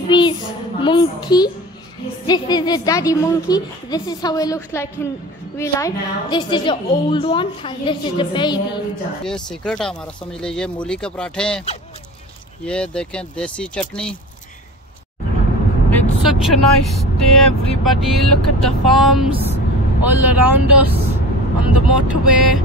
baby's monkey. This is the daddy monkey. This is how it looks like in real life. This is the old one and this is the baby. ये secret है हमारा, समझ लीजिए। ये मूली के पराठे हैं, ये देखें देसी चटनी। It's such a nice day, everybody. Look at the farms all around us on the motorway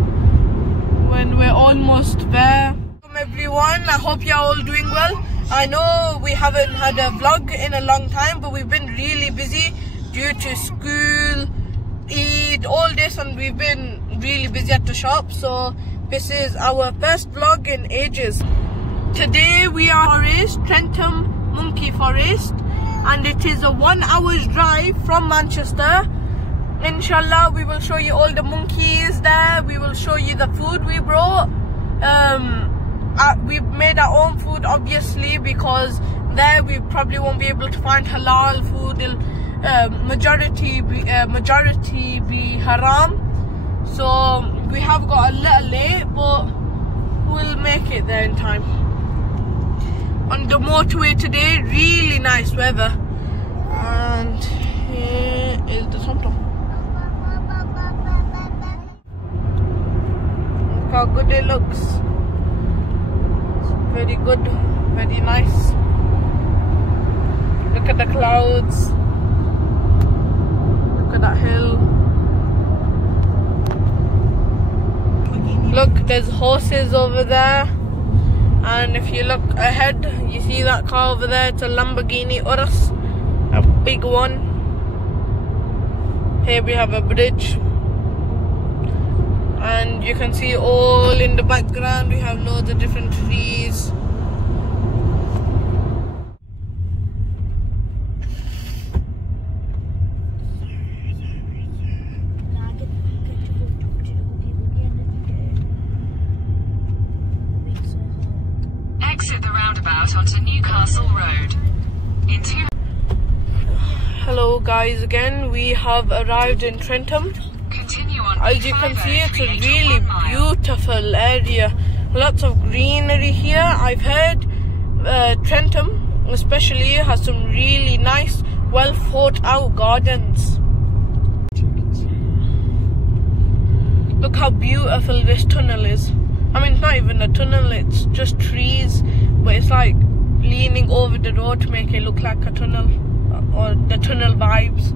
when we're almost there. Welcome everyone, I hope you're all doing well. I know we haven't had a vlog in a long time, but we've been really busy due to school, Eid, all this, and we've been really busy at the shop. So this is our first vlog in ages. Today we are at Trentham Monkey Forest, and it is a 1 hour's drive from Manchester. Inshallah, we will show you all the monkeys there. We will show you the food we brought. We've made our own food, obviously, because there we probably won't be able to find halal food. Majority be haram. So we have got a little late, but we'll make it there in time. On the motorway today, really nice weather, and here is the TomTom. Look how good it looks. It's very good, very nice. Look at the clouds. Look at that hill. Look, there's horses over there. And if you look ahead, you see that car over there. It's a Lamborghini Urus, a big one. Here we have a bridge, and you can see all in the background we have loads of different trees. Exit the roundabout onto Newcastle Road. Hello guys, again we have arrived in Trentham. As you can see, it's a really beautiful area. Lots of greenery here. I've heard Trentham especially has some really nice, well thought out gardens. Look how beautiful this tunnel is. I mean, it's not even a tunnel, it's just trees, but it's like leaning over the road to make it look like a tunnel, or the tunnel vibes.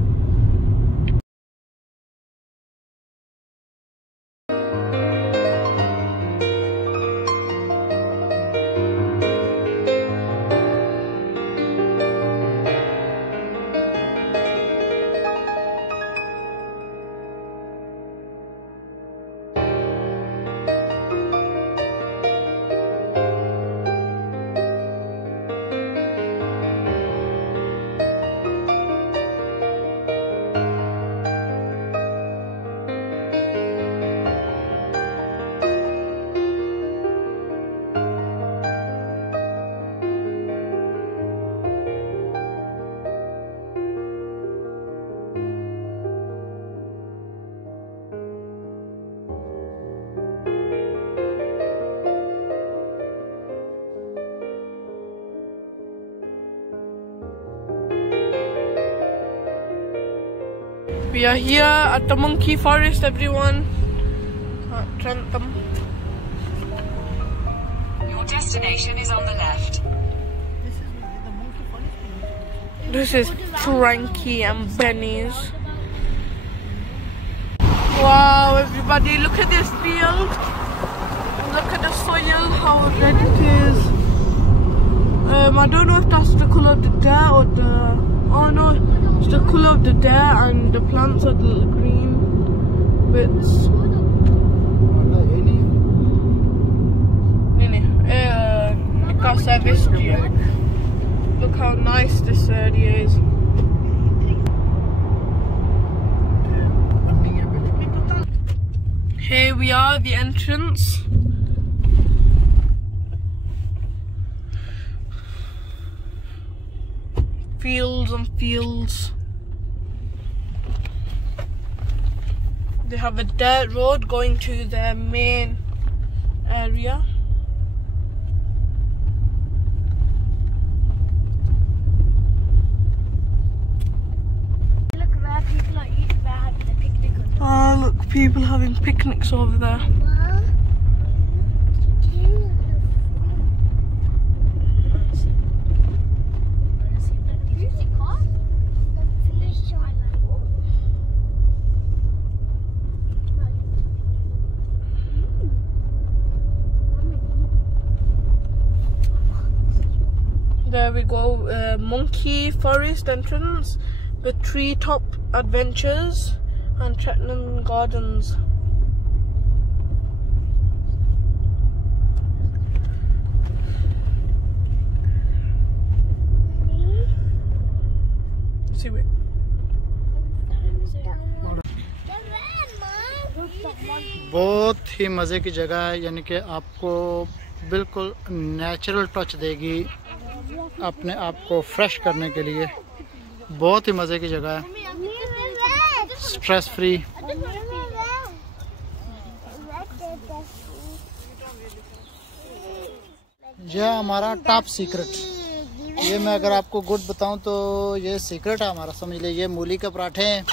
We are here at the monkey forest, everyone, at Trentham. Your destination is on the left. This is Frankie and Benny's. Wow, everybody, look at this field. Look at the soil, how red it is. I don't know if that's the colour of the dirt or the... Oh no, it's the colour of the dirt, and the plants are the little green bits. Look how nice this area is. Here we are, the entrance. Fields and fields. They have a dirt road going to their main area. people having picnics over there. There we go, Monkey Forest entrance, the Treetop Adventures and Cheltenham Gardens. See it. बहुत ही मज़े की जगह है, यानी कि आपको बिल्कुल natural touch देगी, अपने आप को फ्रेश करने के लिए बहुत ही मज़े की जगह है, स्ट्रेस फ्री। यह हमारा टॉप सीक्रेट, ये मैं अगर आपको गुड बताऊं तो ये सीक्रेट है हमारा, समझ लीजिए। ये मूली के पराठे हैं,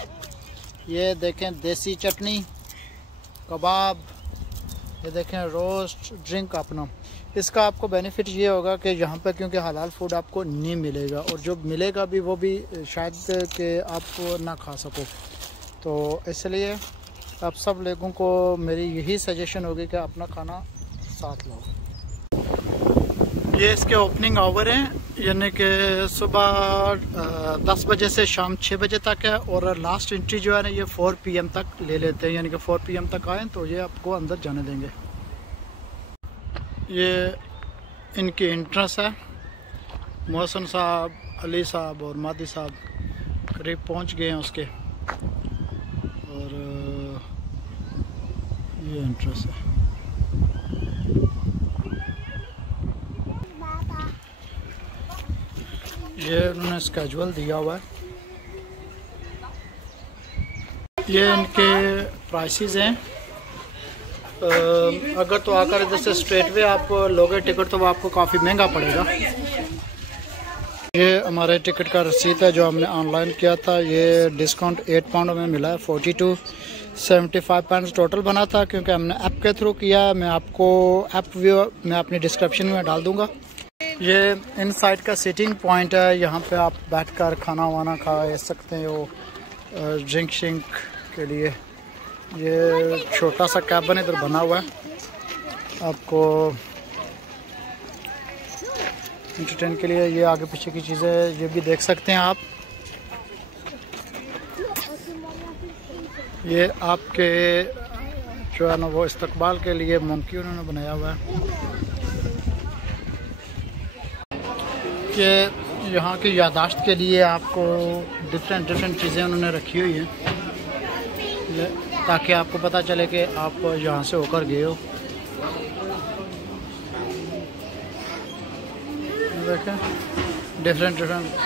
ये देखें देसी चटनी, कबाब, ये देखें रोस्ट ड्रिंक अपना। इसका आपको बेनिफिट ये होगा कि यहाँ पे क्योंकि हलाल फूड आपको नहीं मिलेगा, और जो मिलेगा भी वो भी शायद कि आप ना खा सको, तो इसलिए आप सब लोगों को मेरी यही सजेशन होगी कि अपना खाना साथ लो। ये इसके ओपनिंग आवर हैं, यानी कि सुबह 10 बजे से शाम 6 बजे तक है, और लास्ट एंट्री जो है ना ये 4 PM तक ले लेते हैं, यानी कि 4 PM तक आएँ तो ये आपको अंदर जाने देंगे। ये इनकी एंट्रेंस है। मोहसिन साहब, अली साहब और मादी साहब करीब पहुंच गए हैं उसके, और ये एंट्रेंस है। ये उन्होंने स्केजुअल दिया हुआ है, ये इनके प्राइसेस हैं। अगर तो आकर इधर से स्ट्रेट वे आप लोगे टिकट तो वो आपको काफ़ी महंगा पड़ेगा। ये हमारे टिकट का रसीद है जो हमने ऑनलाइन किया था, ये डिस्काउंट 8 पाउंड हमें मिला है, 42 75 पाउंड टोटल बना था, क्योंकि हमने ऐप के थ्रू किया। मैं आपको ऐप व्यू मैं अपनी डिस्क्रिप्शन में डाल दूंगा। ये इनसाइड का सिटिंग पॉइंट है, यहाँ पे आप बैठकर खाना वाना खा सकते हो, ड्रिंक शिंक के लिए। ये छोटा सा कैबिन इधर बना हुआ है, आपको एंटरटेन के लिए। ये आगे पीछे की चीज़ें ये भी देख सकते हैं आप। ये आपके जो है ना वो इस्तकबाल के लिए मंकी उन्होंने बनाया हुआ है। ये यहाँ की यादाश्त के लिए आपको डिफरेंट चीज़ें उन्होंने रखी हुई हैं, ताकि आपको पता चले कि आप यहाँ से होकर गए हो। देखें डिफरेंट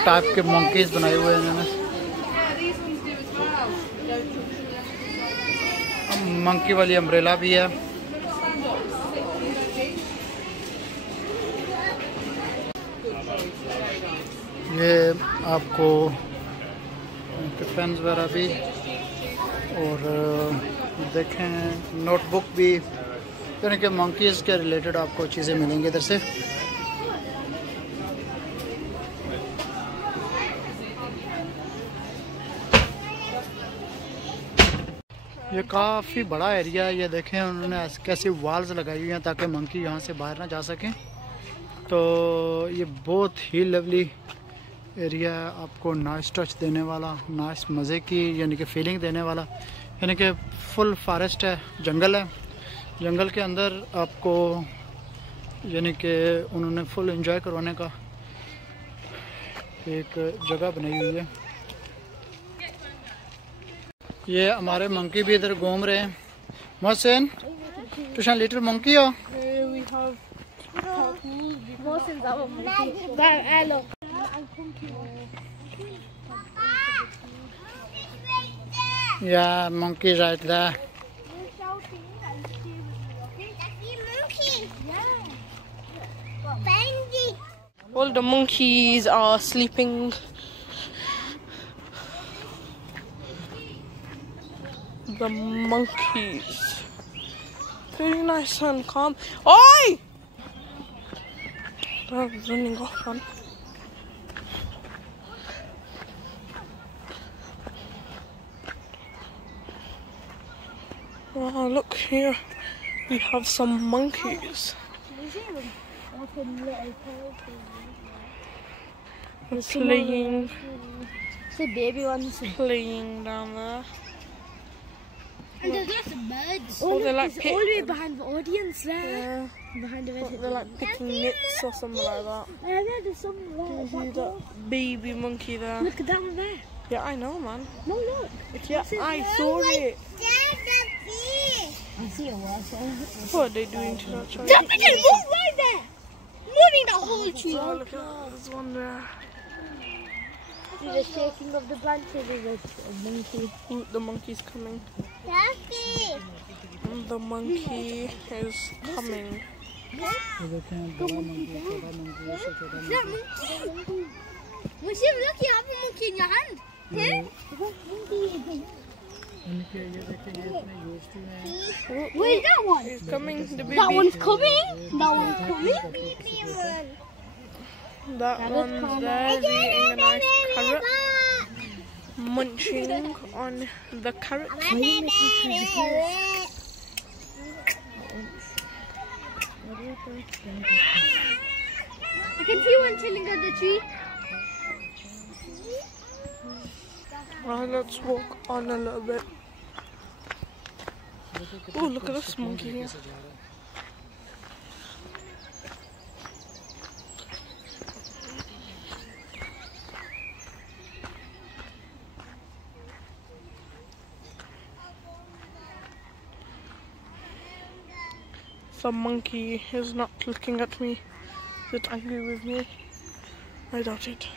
टाइप के मंकीज बनाए हुए हैं इन्होंने। मंकी वाली अम्ब्रेला भी है। ये आपको पेन्स वगैरह भी, और देखें नोटबुक भी, यानी कि मंकीज़ के रिलेटेड आपको चीज़ें मिलेंगी इधर से। ये काफ़ी बड़ा एरिया है, ये देखें उन्होंने कैसी वॉल्स लगाई हुई हैं ताकि मंकी यहाँ से बाहर ना जा सकें। तो ये बहुत ही लवली एरिया है, आपको नाइस टच देने वाला, नाइस मज़े की यानी कि फीलिंग देने वाला, यानी कि फुल फॉरेस्ट है, जंगल है। जंगल के अंदर आपको यानी कि उन्होंने फुल एंजॉय करवाने का एक जगह बनाई हुई है। ये हमारे मंकी भी इधर घूम रहे हैं। मोहसिन, टू लिटिल मंकी हो? Yeah, monkey right there. All the monkeys are sleeping. the monkeys. Very nice and calm. Oi! They're running off, man. Oh, look here. We have some monkeys. Playing. The baby ones. Playing down there. And there's lots of birds. Oh, they're like all the way behind the audience there. Yeah. Behind the They're like picking nits or something like that. Yeah, there's some You see that baby monkey there? Look at that one there. Yeah, I know, man. No, look. It's Yeah, massive. I saw it. I see a wall. What are they doing to that child? That freaking move right there. Moving the whole tree. Oh, look at that. There's one there. See the shaking of the branches is a monkey. Ooh, the monkey's coming. Daddy. The monkey is coming. Mushim, look, you have a monkey in your hand. Where's that one? He's coming, the baby. That one's coming. That one's coming. That one's there, eating a nice carrot. Munching on the carrot. I can see one chilling on the tree. Right, let's walk on a little bit. Oh, look at this monkey here. The monkey is not looking at me. Is it angry with me? I doubt it.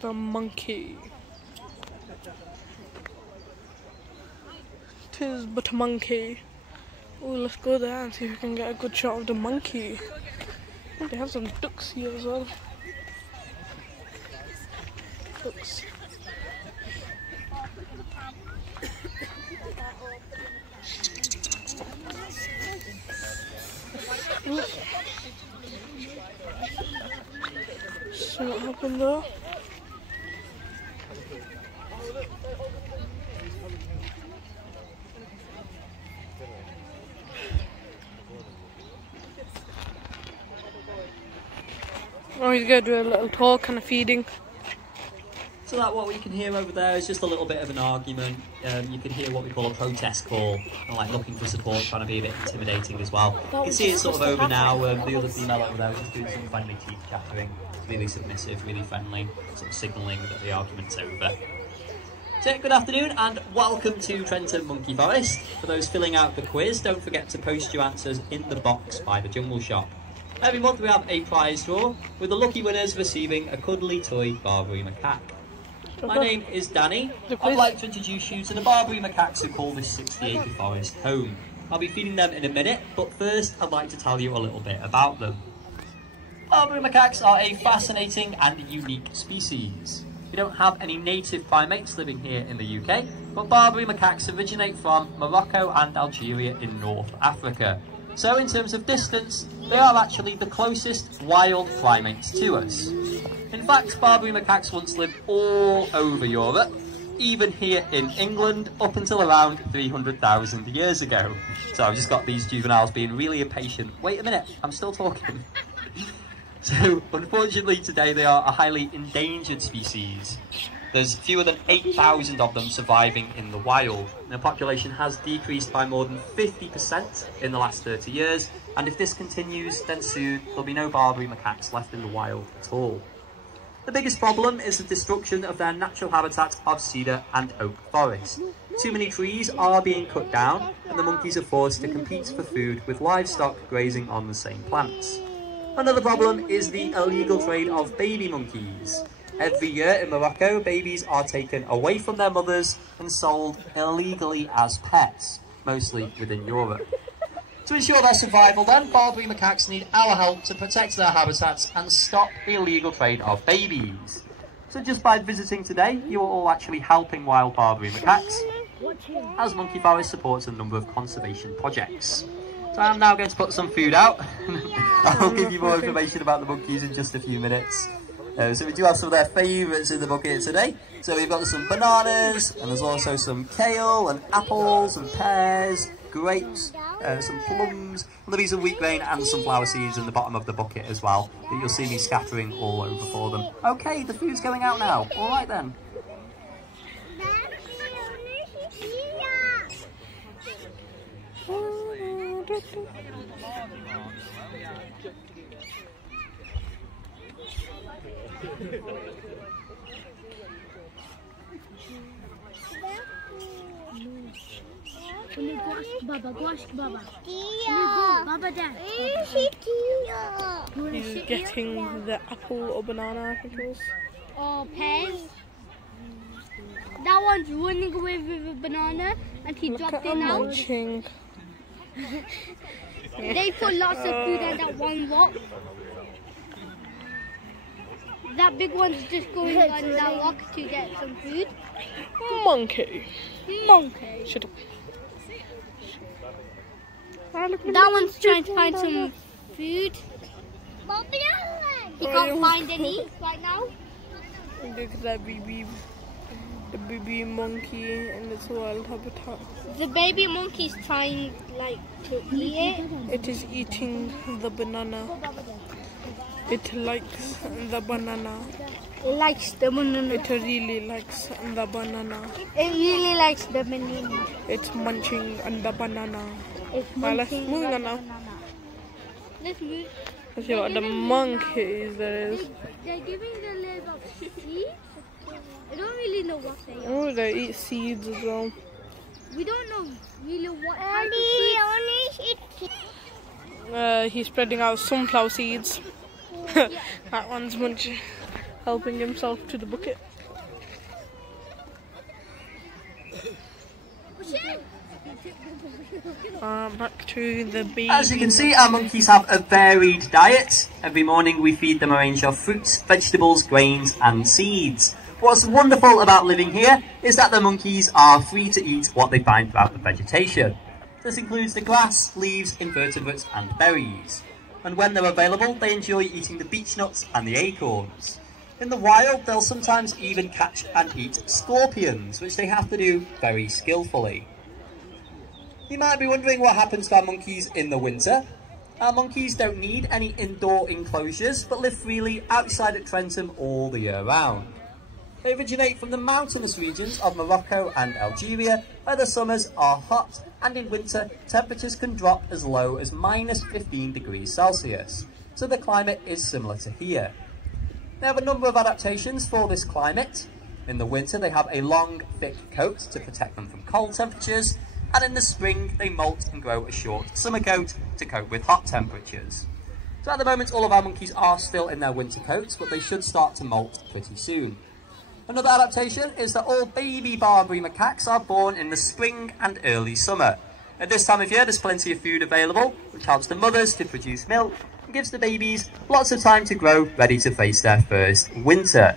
The monkey. Tis but a monkey. Oh, let's go there and see if we can get a good shot of the monkey. Oh, they have some ducks here as well. Ducks. See what happened there? Oh, he's going to do a little talk and a feeding. So that what we can hear over there is just a little bit of an argument. You can hear what we call a protest call, and like looking for support, trying to be a bit intimidating as well. You can see it's sort of over now. The other female over there is just doing some friendly teeth chattering. It's really submissive, really friendly, sort of signalling that the argument's over. So good afternoon and welcome to Trentham Monkey Forest. For those filling out the quiz, don't forget to post your answers in the box by the jungle shop. Every month we have a prize draw, with the lucky winners receiving a cuddly toy Barbary Macaque. My name is Danny. I'd like to introduce you to the Barbary Macaques who call this 60-acre forest home. I'll be feeding them in a minute, but first I'd like to tell you a little bit about them. Barbary Macaques are a fascinating and unique species. We don't have any native primates living here in the UK, but Barbary Macaques originate from Morocco and Algeria in North Africa. So in terms of distance, they are actually the closest wild primates to us. In fact, Barbary Macaques once lived all over Europe, even here in England, up until around 300,000 years ago. So I've just got these juveniles being really impatient. Wait a minute, I'm still talking. So, unfortunately today they are a highly endangered species. There's fewer than 8,000 of them surviving in the wild. Their population has decreased by more than 50% in the last 30 years, and if this continues, then soon there'll be no Barbary Macaques left in the wild at all. The biggest problem is the destruction of their natural habitat of cedar and oak forest. Too many trees are being cut down, and the monkeys are forced to compete for food with livestock grazing on the same plants. Another problem is the illegal trade of baby monkeys. Every year in Morocco, babies are taken away from their mothers and sold illegally as pets, mostly within Europe. To ensure their survival then, Barbary Macaques need our help to protect their habitats and stop the illegal trade of babies. So just by visiting today, you are all actually helping wild Barbary macaques, as Monkey Forest supports a number of conservation projects. So I'm now going to put some food out. I'll give you more information about the monkeys in just a few minutes. So we do have some of their favourites in the bucket today. So we've got some bananas, and there's also some kale and apples and pears, grapes, some plums, a little piece of wheat grain and sunflower seeds in the bottom of the bucket as well, that you'll see me scattering all over for them. Okay, the food's going out now. All right then. He's getting the apple or banana, I think it was. Or pears. That one's running away with a banana and he dropped it now. Munching. They put lots of food on that one rock. That big one's just going on that rock to get some food. Monkey. Monkey. Shut up. That one's trying to find some food. He can't find any right now. Look at that baby. The baby monkey in its wild habitat. The baby monkey's trying to eat it. It is eating the banana. It likes the banana. Likes the banana. It really likes the banana. It really likes the banana. It's munching on the banana. It's Let's munching move the on now. banana. Let's move. Let's see what the monkeys there is. They're giving the leg of seeds. I don't really know what they are. Oh, they eat seeds as well. We don't know really what type of seeds. He's spreading out sunflower seeds. That one's munching, helping himself to the bucket. Back to the baby. As you can see, our monkeys have a varied diet. Every morning we feed them a range of fruits, vegetables, grains and seeds. What's wonderful about living here is that the monkeys are free to eat what they find throughout the vegetation. This includes the grass, leaves, invertebrates and berries. And when they're available, they enjoy eating the beech nuts and the acorns. In the wild, they'll sometimes even catch and eat scorpions, which they have to do very skillfully. You might be wondering what happens to our monkeys in the winter. Our monkeys don't need any indoor enclosures, but live freely outside at Trentham all the year round. They originate from the mountainous regions of Morocco and Algeria, where the summers are hot, and in winter, temperatures can drop as low as -15 degrees Celsius. So the climate is similar to here. They have a number of adaptations for this climate. In the winter, they have a long, thick coat to protect them from cold temperatures, and in the spring, they molt and grow a short summer coat to cope with hot temperatures. So at the moment, all of our monkeys are still in their winter coats, but they should start to molt pretty soon. Another adaptation is that all baby Barbary macaques are born in the spring and early summer. At this time of year, there's plenty of food available, which helps the mothers to produce milk and gives the babies lots of time to grow, ready to face their first winter.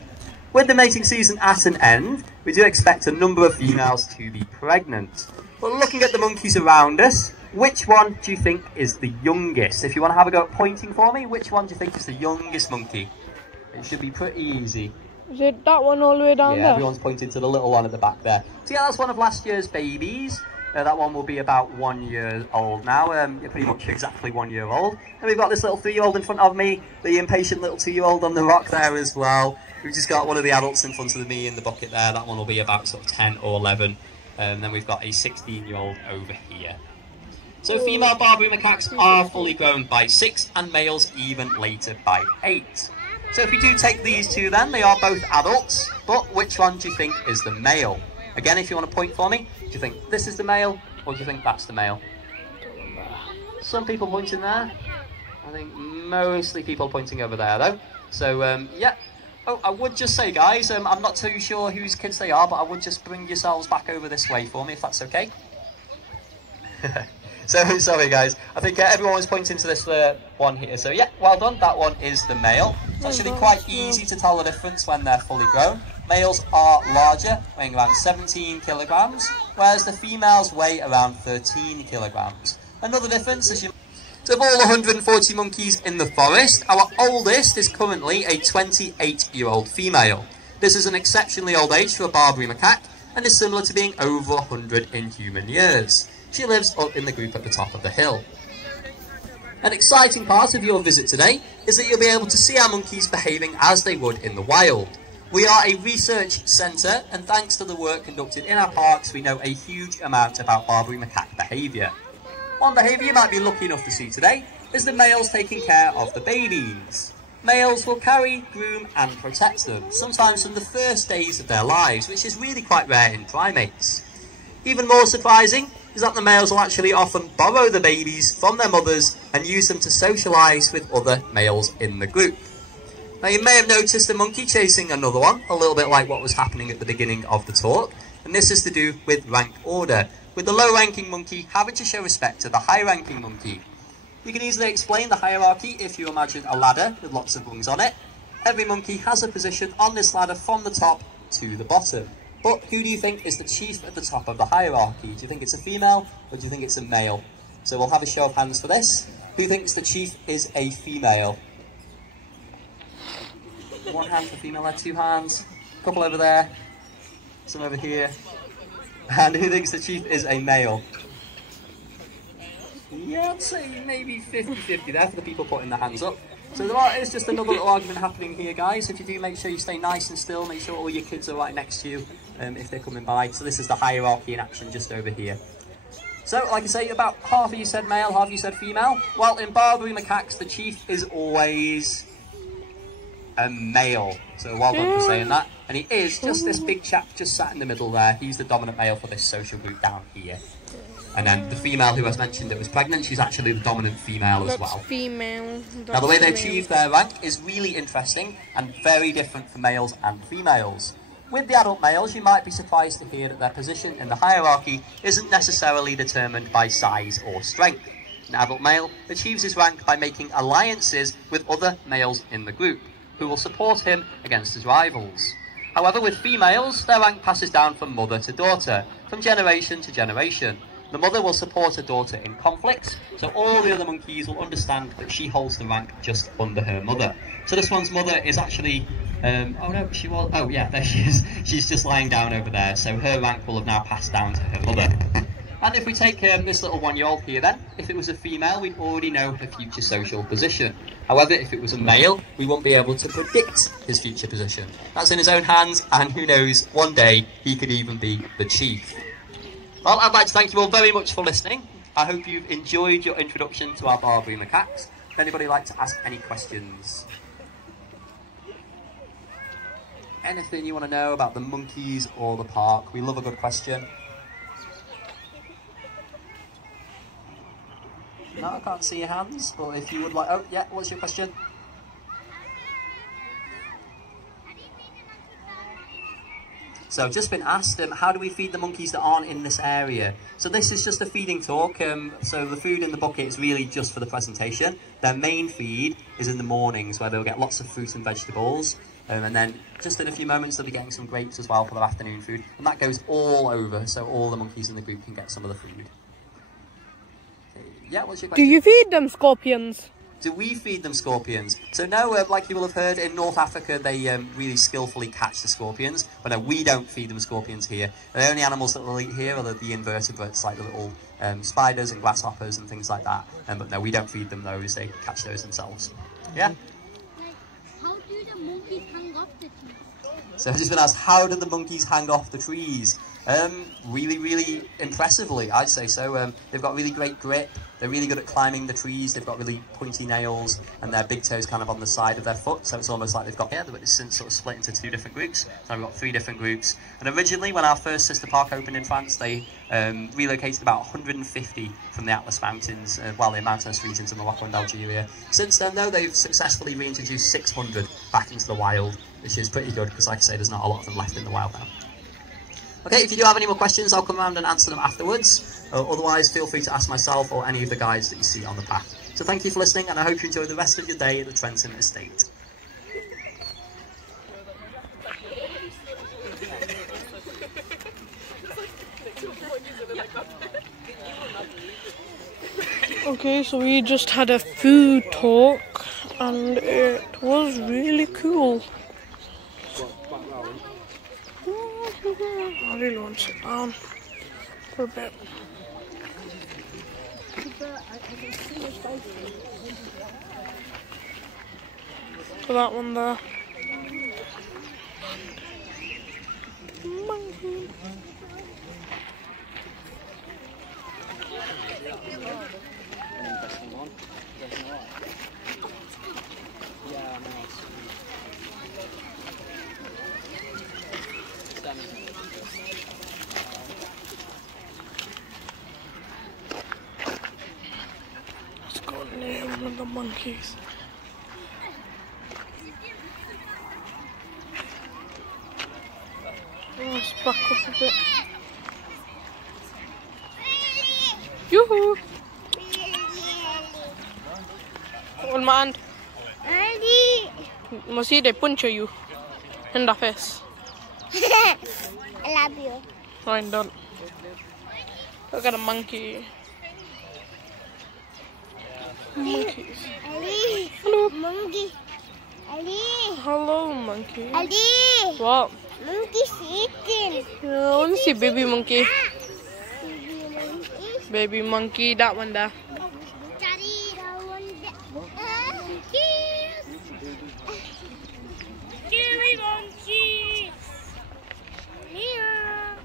With the mating season at an end, we do expect a number of females to be pregnant. But looking at the monkeys around us, which one do you think is the youngest? If you want to have a go at pointing for me, which one do you think is the youngest monkey? It should be pretty easy. Is it that one all the way down there? Yeah, everyone's pointing to the little one at the back there. So yeah, that's one of last year's babies. That one will be about 1 year old now, pretty much exactly 1 year old. And we've got this little 3-year-old in front of me, the impatient little 2-year-old on the rock there as well. We've just got one of the adults in front of me in the bucket there. That one will be about sort of 10 or 11. And then we've got a 16-year-old over here. So female Barbary macaques are fully grown by 6 and males even later by 8. So if we do take these two then, they are both adults, but which one do you think is the male? Again, if you want to point for me, do you think this is the male, or do you think that's the male? Some people pointing there. I think mostly people pointing over there though. So yeah. Oh, I would just say guys, I'm not too sure whose kids they are, but I would just bring yourselves back over this way for me if that's okay. So sorry guys, I think everyone was pointing to this one here. So yeah, well done, that one is the male. It's actually quite easy to tell the difference when they're fully grown. Males are larger, weighing around 17 kilograms, whereas the females weigh around 13 kilograms. Another difference is so of all the 140 monkeys in the forest, our oldest is currently a 28-year-old female. This is an exceptionally old age for a Barbary macaque and is similar to being over 100 in human years. She lives up in the group at the top of the hill. An exciting part of your visit today is that you'll be able to see our monkeys behaving as they would in the wild. We are a research centre, and thanks to the work conducted in our parks, we know a huge amount about Barbary macaque behaviour. One behaviour you might be lucky enough to see today is the males taking care of the babies. Males will carry, groom and protect them, sometimes from the first days of their lives, which is really quite rare in primates. Even more surprising is that the males will actually often borrow the babies from their mothers and use them to socialise with other males in the group. Now you may have noticed a monkey chasing another one, a little bit like what was happening at the beginning of the talk, and this is to do with rank order, with the low-ranking monkey having to show respect to the high-ranking monkey. You can easily explain the hierarchy if you imagine a ladder with lots of rungs on it. Every monkey has a position on this ladder from the top to the bottom. But who do you think is the chief at the top of the hierarchy? Do you think it's a female or do you think it's a male? So we'll have a show of hands for this. Who thinks the chief is a female? One hand for female there, two hands. A couple over there. Some over here. And who thinks the chief is a male? Yeah, I'd say maybe 50-50 there for the people putting their hands up. So there is just another little argument happening here, guys. If you do, make sure you stay nice and still. Make sure all your kids are right next to you if they're coming by. So this is the hierarchy in action just over here. So, like I say, about half of you said male, half of you said female. Well, in Barbary macaques, the chief is always a male. So well done for saying that. And he is just this big chap just sat in the middle there. He's the dominant male for this social group down here. And then the female who has mentioned that was pregnant, she's actually the dominant female as well. Now the way they achieve their rank is really interesting and very different for males and females. With the adult males, you might be surprised to hear that their position in the hierarchy isn't necessarily determined by size or strength. An adult male achieves his rank by making alliances with other males in the group, who will support him against his rivals. However, with females, their rank passes down from mother to daughter, from generation to generation. The mother will support her daughter in conflicts, so all the other monkeys will understand that she holds the rank just under her mother. So this one's mother is actually, oh yeah, there she is. She's just lying down over there, so her rank will have now passed down to her mother. And if we take this little one-year-old here then, if it was a female, we'd already know her future social position. However, if it was a male, we won't be able to predict his future position. That's in his own hands, and who knows, one day he could even be the chief. Well, I'd like to thank you all very much for listening. I hope you've enjoyed your introduction to our Barbary macaques. Would anybody like to ask any questions? Anything you want to know about the monkeys or the park? We love a good question. No, I can't see your hands, but if you would like... Oh, yeah, what's your question? So I've just been asked, how do we feed the monkeys that aren't in this area? So this is just a feeding talk. So the food in the bucket is really just for the presentation. Their main feed is in the mornings, where they'll get lots of fruit and vegetables. And then just in a few moments, they'll be getting some grapes as well for their afternoon food. And that goes all over, so all the monkeys in the group can get some of the food. Yeah, what's your question? Do you feed them scorpions? Do we feed them scorpions? So no, like you will have heard, in North Africa they really skillfully catch the scorpions. But no, we don't feed them scorpions here. The only animals that we'll eat here are the invertebrates, like the little spiders and grasshoppers and things like that. But no, we don't feed them those, they catch those themselves. Yeah? How do the monkeys hang off the trees? So I've just been asked, how did the monkeys hang off the trees? Really, really impressively, I'd say so. They've got really great grip. They're really good at climbing the trees. They've got really pointy nails, and their big toes kind of on the side of their foot. So it's almost like they've got here. They've since sort of split into two different groups. So we've got 3 different groups. And originally, when our first sister park opened in France, they relocated about 150 from the Atlas Mountains, the mountainous regions in Morocco and Algeria. Since then, though, they've successfully reintroduced 600 back into the wild, which is pretty good because, like I say, there's not a lot of them left in the wild now. Okay, if you do have any more questions, I'll come around and answer them afterwards. Otherwise, feel free to ask myself or any of the guides that you see on the path. So thank you for listening, and I hope you enjoy the rest of your day at the Trentham Estate. Okay, so we just had a food talk and it was really cool. I really want to sit down for a bit. So that one there. Monkey. Let's go near one of the monkeys. Let's back up a bit. Yoo-hoo! Hold my hand. Must see they punch you in the face. I love you. Fine, done. Look at a monkey. Monkeys. Hello. Monkey. Ali. Hello, monkey. Ali. What? Monkey's eating. I want to see baby monkey. Baby monkey. Baby monkey, that one there. Daddy, that one there. Baby monkey. Here.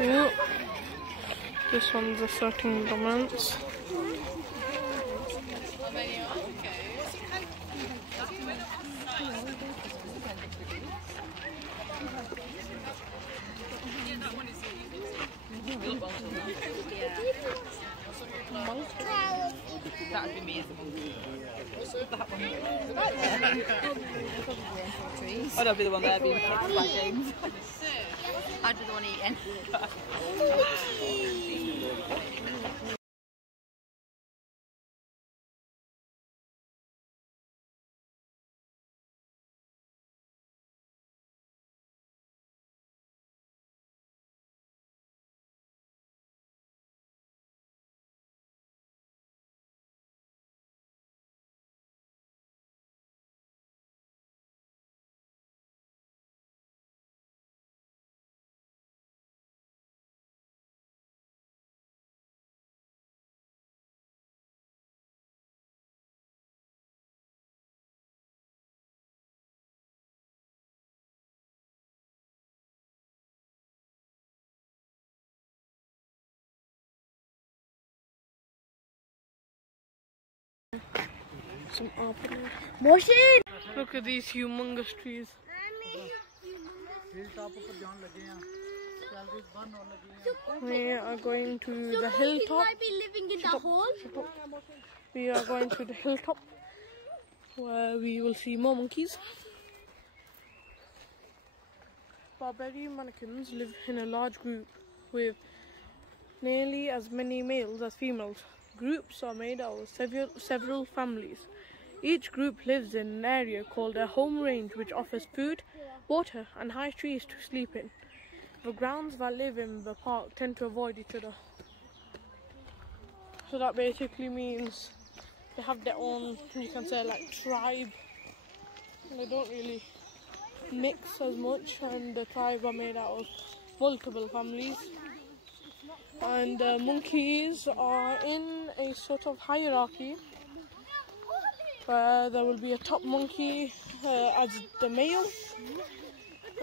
Yeah. This one's asserting dominance. That would be me as a monkey. That one. I'd be the one there being kicked by James. I'd be the one eating. Some apple. Motion. Look at these humongous trees. We are going to the hilltop. Might be living in the hole. We are going to the hilltop where we will see more monkeys. Barbary Macaques live in a large group with nearly as many males as females. Groups are made out of several families. Each group lives in an area called a home range, which offers food, water and high trees to sleep in. The grounds that live in the park tend to avoid each other. So that basically means they have their own, you can say, like tribe. They don't really mix as much, and the tribe are made out of multiple families. And the monkeys are in a sort of hierarchy where there will be a top monkey as the male,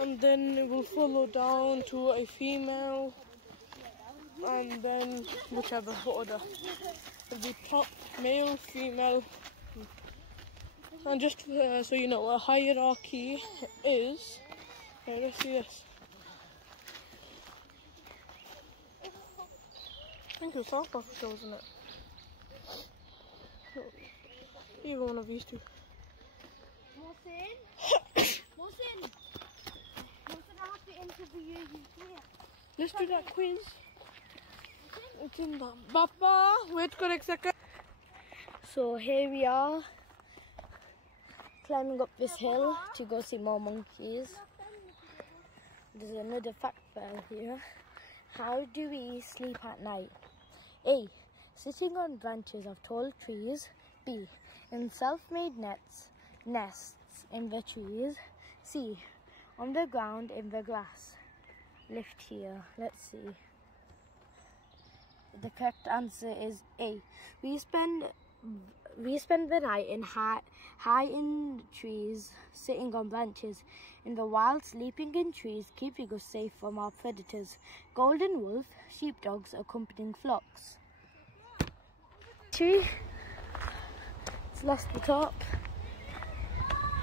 and then it will follow down to a female, and then whichever order. It will be top, male, female. And just so you know, a hierarchy is, okay, let's see this. I think it was South Africa, wasn't it? Either one of these two. Mohsin, I have to interview you here. Let's do that quiz. It's in that. Papa, wait for a second. So here we are, climbing up this hill to go see more monkeys. There's another fact file here. How do we sleep at night? A. Sitting on branches of tall trees. B. In self-made nests in the trees. C. On the ground in the grass. Lift here. Let's see. The correct answer is A. We spend the night in high in trees, sitting on branches. In the wild, sleeping in trees, keeping us safe from our predators. Golden wolf, sheepdogs accompanying flocks. Tree. It's lost the top.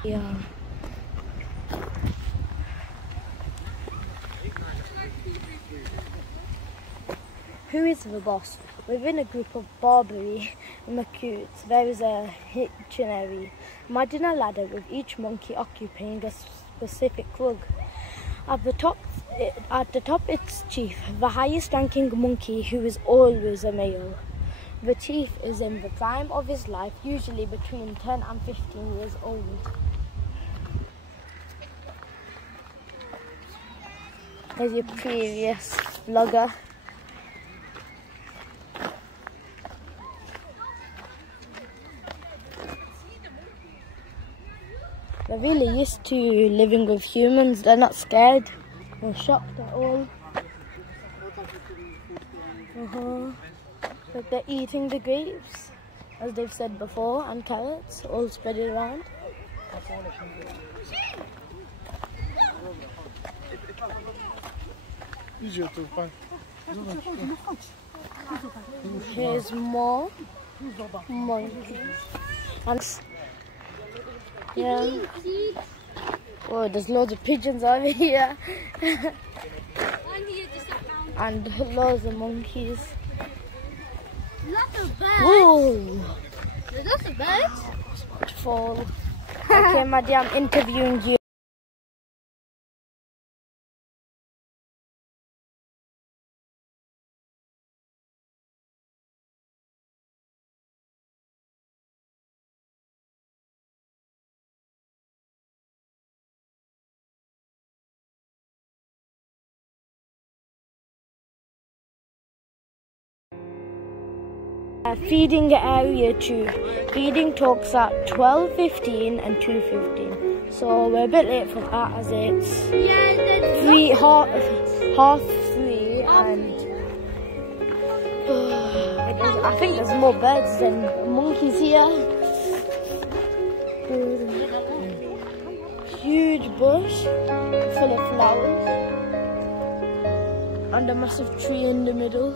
Yeah. Who is the boss? Within a group of Barbary Macaques, there is a dictionary. Imagine a ladder with each monkey occupying a specific rung. At the top it's chief, the highest ranking monkey who is always a male. The chief is in the prime of his life, usually between 10 and 15 years old. There's your previous vlogger. They're really used to living with humans. They're not scared or shocked at all. Like they're eating the grapes, as they've said before, and carrots, all spread around. Here's more monkeys. And yeah. Oh, there's loads of pigeons over here. And loads of monkeys. Lots of birds. Whoa! There's lots of birds. Waterfall. Okay, Maddie, I'm interviewing you. Feeding area 2. Feeding talks at 12:15 and 2:15. So we're a bit late for that, as it's half 3 and I think there's more birds than monkeys here. Huge bush full of flowers and a massive tree in the middle.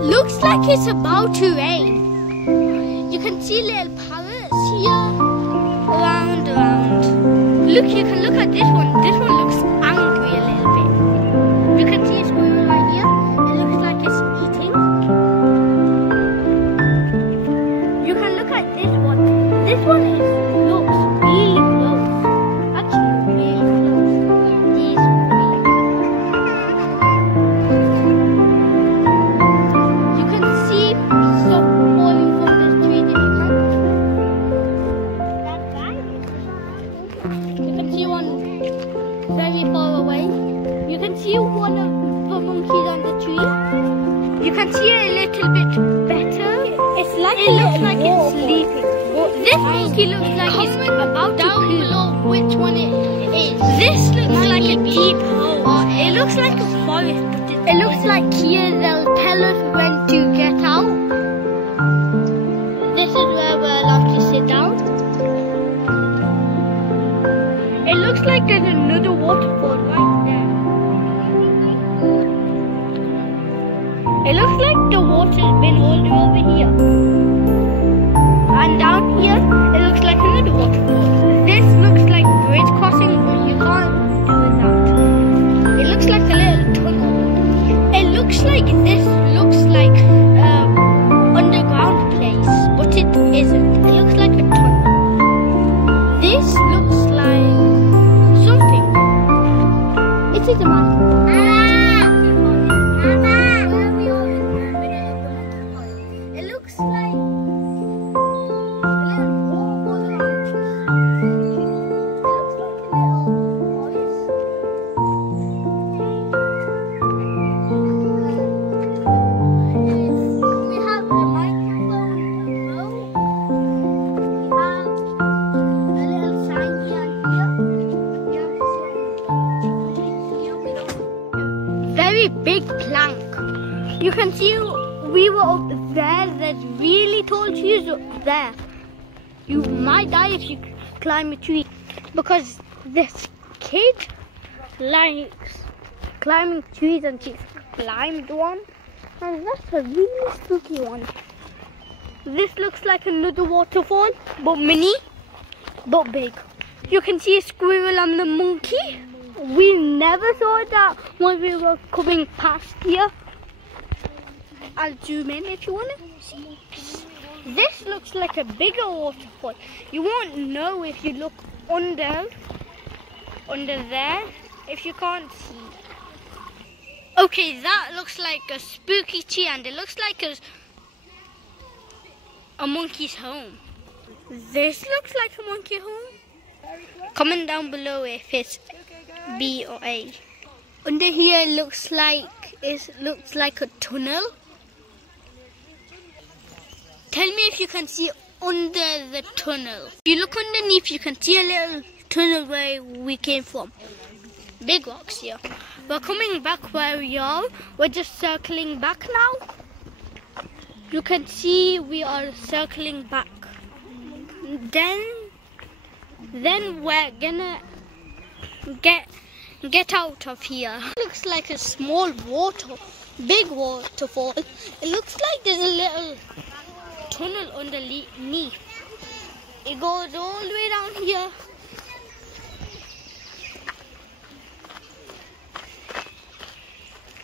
Looks like it's about to rain. You can see little parrots here, around. Look, you can look at this one. This one looks angry a little bit. You can see it's going right here. It looks like it's eating. You can look at this one. This one is, look, see one of the monkeys on the tree? You can see it a little bit better. It looks like it's sleeping. This monkey looks like it's about to poop. Below which one it is. This looks like a deep hole. It looks like a forest. It looks like here they'll tell us when to get out. This is where we're allowed to sit down. It looks like there's another waterfall right there. It looks like the water's been all over here. And down here, it looks like another waterfall. This looks like bridge crossing, but you can't do that. It looks like a little tunnel. It looks like this looks like underground place, but it isn't. It looks like a tunnel. This looks like something. It is a mountain. It looks like big plank. You can see we were up there. There's really tall trees up there. You might die if you climb a tree, because this kid likes climbing trees and she's climbed one, and that's a really spooky one. This looks like another waterfall, but mini, but big. You can see a squirrel and the monkey. We never saw that when we were coming past here. I'll zoom in if you want to see. This looks like a bigger waterfall. You won't know if you look under there, if you can't see. Okay, that looks like a spooky tree, and it looks like a monkey's home. This looks like a monkey home. Comment down below if it's B or A. Under here it looks like a tunnel. Tell me if you can see under the tunnel. If you look underneath, you can see a little tunnel where we came from. Big rocks here. We're coming back where we are. We're just circling back now. You can see we are circling back. Then we're gonna get out of here. It looks like a small big waterfall. It looks like there's a little tunnel underneath. It goes all the way down here.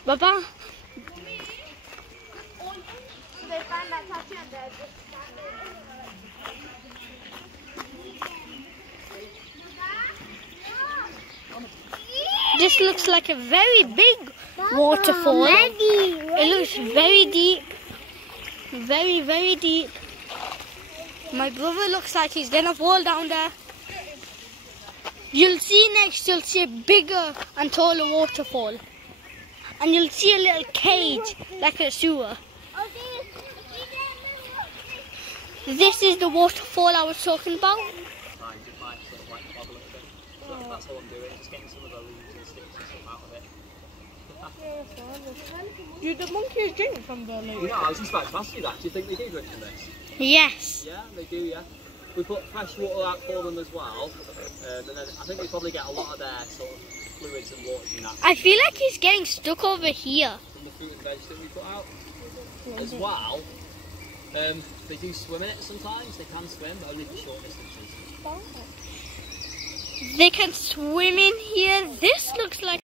Baba. This looks like a very big waterfall. It looks very deep. Very, very deep. My brother looks like he's gonna fall down there. You'll see next, you'll see a bigger and taller waterfall. And you'll see a little cage, like a sewer. This is the waterfall I was talking about. That's all I'm doing, just getting some of the leaves and sticks and stuff out of it. Do the monkeys drink from the lake? Yeah, I was just about to ask you that. Do you think they do drink from this? Yes. Yeah, they do, yeah. We put fresh water out for them as well. And then I think we probably get a lot of their sort of fluids and waters in that. I feel like he's getting stuck over here. From the fruit and veg that we put out. As well, they do swim in it sometimes. They can swim, but only for short distances. They can swim in here. This looks like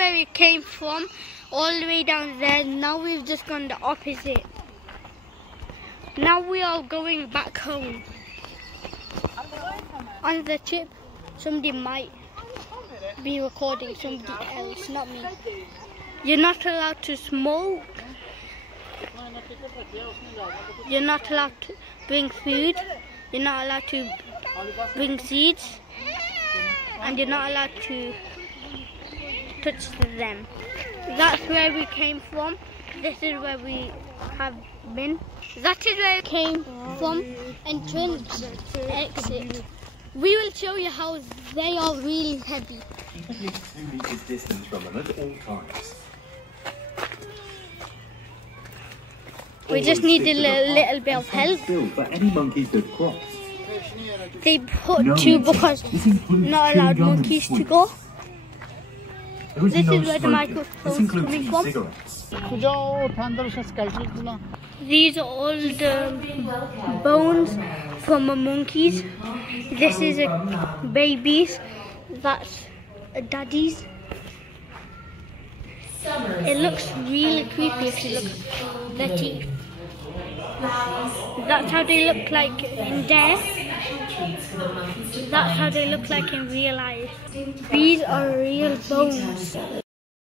where we came from, all the way down there. Now we've just gone the opposite. Now we are going back home. On the trip, somebody might be recording, somebody else, not me. You're not allowed to smoke. You're not allowed to bring food. You're not allowed to bring seeds. And you're not allowed to touch them. That's where we came from. This is where we have been. That is where we came from. Entrance, exit. We will show you how they are really heavy. Keep at least 2 meters distance from them at all times. We just need a little bit of help. For any monkeys that cross. They put two because not allowed monkeys to go. This is where the microphone is coming from. These are all the bones from the monkeys. This is a babies. That's a daddy's. It looks really creepy if you look at their teeth. That's how they look like in there. That's how they look like in real life. These are real bones.